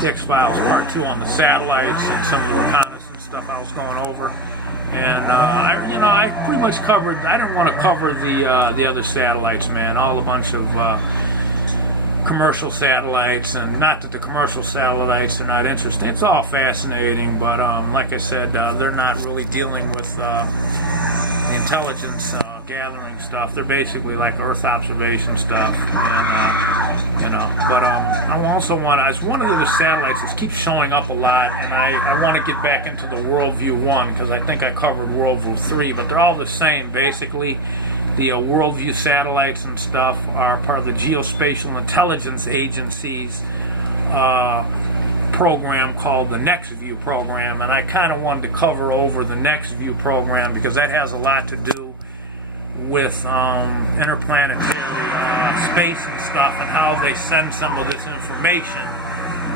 the X-Files Part 2 on the satellites and some of the reconnaissance stuff I was going over. And I pretty much covered. I didn't want to cover the other satellites, man. All a bunch of commercial satellites, and not that the commercial satellites are not interesting. It's all fascinating, but like I said, they're not really dealing with the intelligence gathering stuff. They're basically like Earth observation stuff, and But I also want. It's one of the satellites that keeps showing up a lot, and I want to get back into the Worldview 1 because I think I covered Worldview 3, but they're all the same basically. The Worldview satellites and stuff are part of the Geospatial Intelligence Agency's program called the NextView program, and I kind of wanted to cover over the NextView program because that has a lot to do with interplanetary space and stuff and how they send some of this information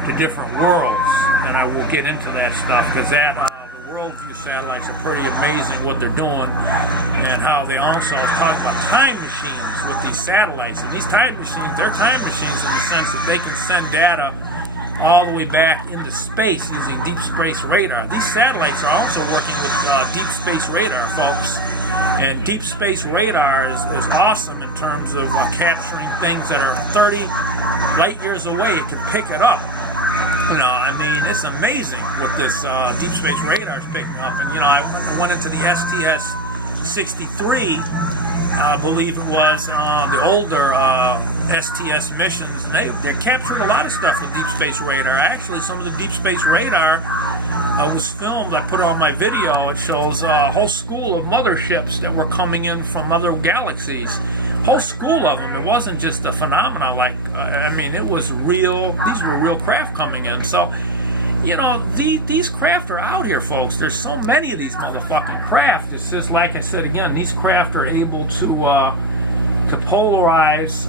to different worlds, and I will get into that stuff because the Worldview satellites are pretty amazing what they're doing, and how they also talk about time machines with these satellites. And these time machines, they're time machines in the sense that they can send data all the way back into space using deep space radar. These satellites are also working with deep space radar, folks. And deep space radar is awesome in terms of capturing things that are 30 light years away. It can pick it up. It's amazing what this deep space radar is picking up. And, I went into the STS-63, I believe it was, the older STS missions, and they captured a lot of stuff with deep space radar. Actually, some of the deep space radar was filmed. I put it on my video. It shows a whole school of motherships that were coming in from other galaxies. Whole school of them. It wasn't just a phenomena it was real. These were real craft coming in. So, these craft are out here, folks. There's so many of these motherfucking craft. It's just like I said again, these craft are able to polarize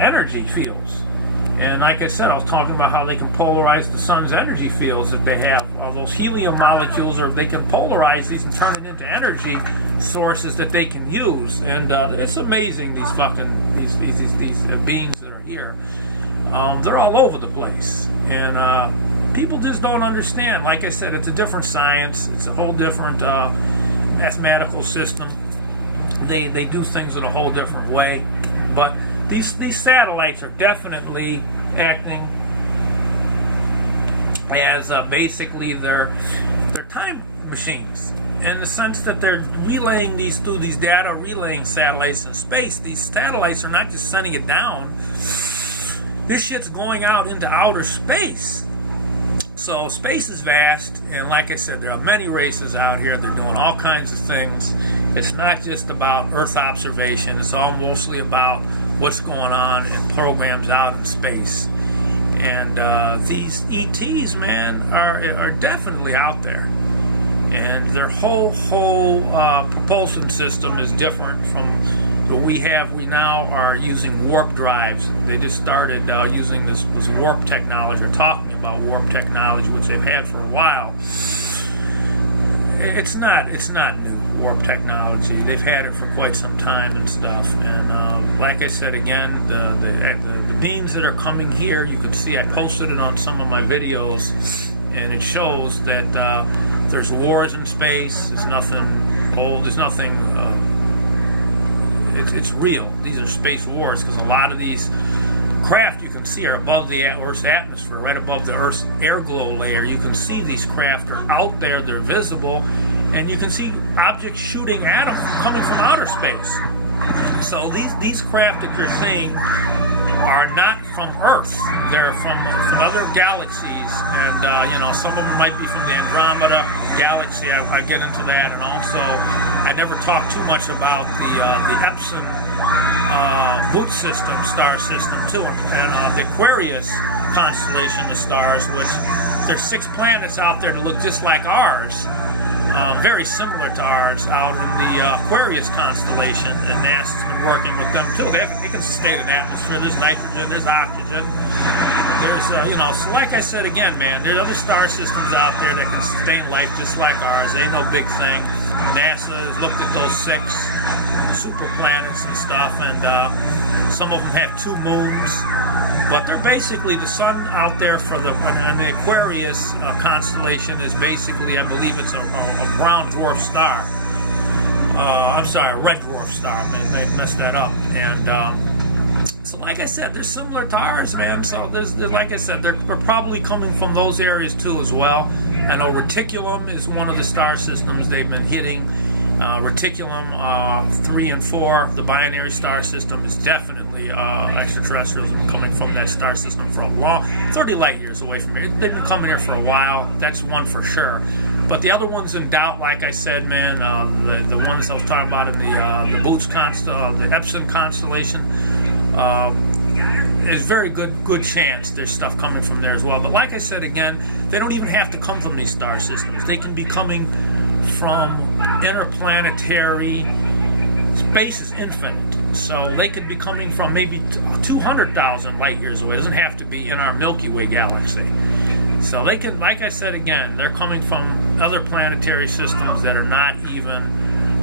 energy fields. And like I said, I was talking about how they can polarize the sun's energy fields that they have. All those helium molecules, or they can polarize these and turn it into energy sources that they can use. And it's amazing, these beings that are here. They're all over the place. And people just don't understand. Like I said, it's a different science. It's a whole different mathematical system. They do things in a whole different way. But these satellites are definitely acting as basically they're time machines, in the sense that they're relaying these through these data relaying satellites in space. These satellites are not just sending it down. This shit's going out into outer space. So space is vast, and like I said, there are many races out here. They're doing all kinds of things. It's not just about Earth observation. It's all mostly about what's going on in programs out in space. And these ETs, man, are definitely out there. And their whole propulsion system is different from what we have. We now are using warp drives. They just started using this warp technology, or talking about warp technology, which they've had for a while. It's not new, warp technology. They've had it for quite some time and stuff. And like I said again, the beams that are coming here, you can see I posted it on some of my videos, and it shows that there's wars in space. There's nothing old. There's nothing. It's real. These are space wars, because a lot of these craft you can see are above the Earth's atmosphere, right above the Earth's air glow layer. You can see these craft are out there, they're visible, and you can see objects shooting at them coming from outer space. So these craft that you're seeing are not from Earth. They're from other galaxies, and some of them might be from the Andromeda galaxy. I get into that, and also I never talked too much about the Epson Boot system, star system too, and the Aquarius constellation of stars, which there's 6 planets out there that look just like ours, very similar to ours, out in the Aquarius constellation, and NASA's been working with them too. They can sustain an atmosphere. There's nitrogen, there's oxygen, there's so like I said again, man, there's other star systems out there that can sustain life just like ours. They ain't no big thing. NASA has looked at those 6 super planets and stuff, and some of them have 2 moons. But they're basically the sun out there for and the Aquarius constellation is basically, I believe it's a brown dwarf star. I'm sorry, a red dwarf star. May messed that up. And so, like I said, they're similar to ours, man. So, like I said, they're probably coming from those areas too as well. I know Reticulum is one of the star systems they've been hitting. Reticulum 3 and 4, the binary star system, is definitely extraterrestrials coming from that star system for a long 30 light years away from here. They've been coming here for a while. That's one for sure. But the other ones in doubt, like I said, man, the ones I was talking about in the Boots the Epson constellation, there's very good chance there's stuff coming from there as well. But like I said again, they don't even have to come from these star systems. They can be coming from interplanetary. Space is infinite, so they could be coming from maybe 200,000 light years away. It doesn't have to be in our Milky Way galaxy. So they can, like I said again, they're coming from other planetary systems that are not even,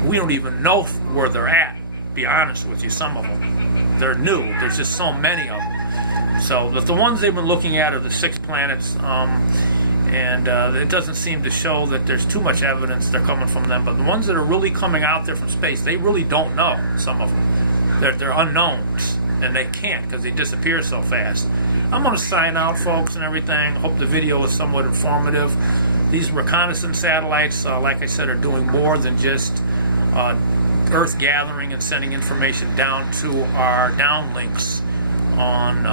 we don't even know where they're at, to be honest with you. Some of them, they're new. There's just so many of them. So the ones they've been looking at are the 6 planets, and it doesn't seem to show that there's too much evidence they're coming from them. But the ones that are really coming out there from space, they really don't know, some of them. They're unknowns, and they can't because they disappear so fast. I'm going to sign out, folks, and everything. Hope the video was somewhat informative. These reconnaissance satellites, like I said, are doing more than just Earth gathering and sending information down to our downlinks on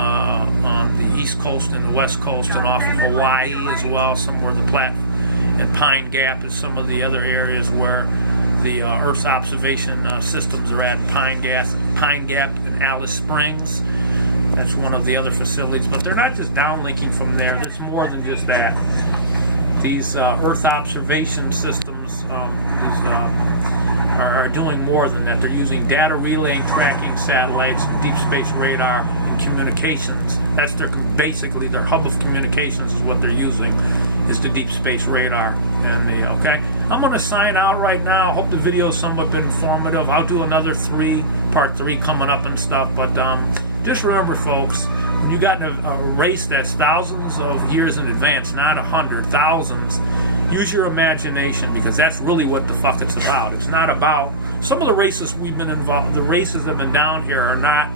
the East Coast and the West Coast and off of Hawaii as well. Somewhere the Platte and Pine Gap is some of the other areas where the Earth's observation systems are at. Pine Gap and Alice Springs. That's one of the other facilities. But they're not just downlinking from there. There's more than just that. These Earth observation systems are doing more than that. They're using data relay and tracking satellites and deep space radar and communications. That's basically their hub of communications is what they're using, is the deep space radar. And okay, I'm going to sign out right now. Hope the video has somewhat been informative. I'll do another part 3 coming up and stuff. But just remember, folks, when you got in a race that's thousands of years in advance, not 100, thousands, use your imagination, because that's really what the fuck it's about. It's not about, some of the races we've been involved, the races that have been down here are not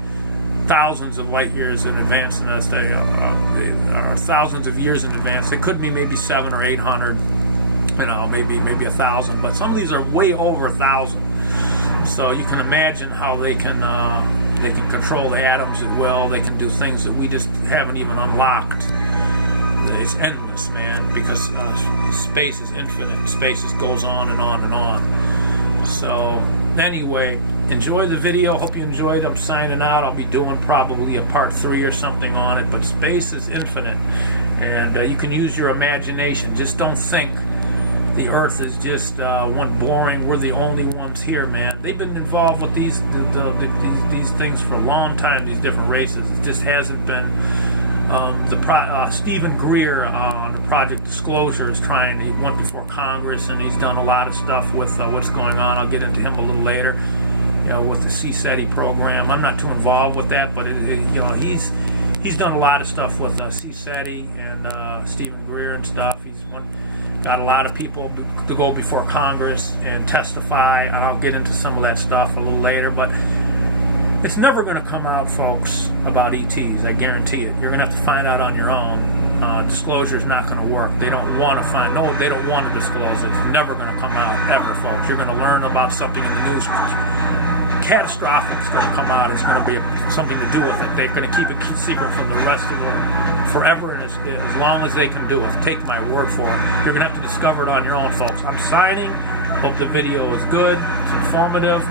thousands of light years in advance in us. They are thousands of years in advance. They could be maybe 700 or 800, maybe 1,000, but some of these are way over 1,000. So you can imagine how they can control the atoms at will. They can do things that we just haven't even unlocked. It's endless, man, because space is infinite. Space just goes on and on and on. So anyway, enjoy the video. Hope you enjoyed. I'm signing out. I'll be doing probably a part 3 or something on it. But space is infinite, and you can use your imagination. Just don't think the Earth is just one boring. We're the only ones here, man. They've been involved with these things for a long time. These different races. It just hasn't been. Stephen Greer on the Project Disclosure is trying. He went before Congress and he's done a lot of stuff with what's going on. I'll get into him a little later. With the CSETI program. I'm not too involved with that, but he's done a lot of stuff with CSETI and Stephen Greer and stuff. He's got a lot of people to go before Congress and testify. I'll get into some of that stuff a little later, but it's never going to come out, folks, about ETs. I guarantee it. You're going to have to find out on your own. Disclosure is not going to work. They don't want to they don't want to disclose it. It's never going to come out, ever, folks. You're going to learn about something in the news. Catastrophic is going to come out. It's going to be something to do with it. They're going to keep it secret from the rest of the forever and as long as they can do it. Take my word for it. You're going to have to discover it on your own, folks. I'm signing. Hope the video is good. It's informative.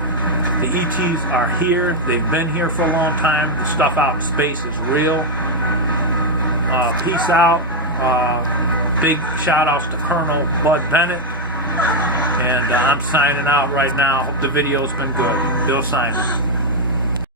The ETs are here. They've been here for a long time. The stuff out in space is real. Peace out. Big shout outs to Colonel Bud Bennett. And I'm signing out right now. Hope the video's been good. Bill Simon.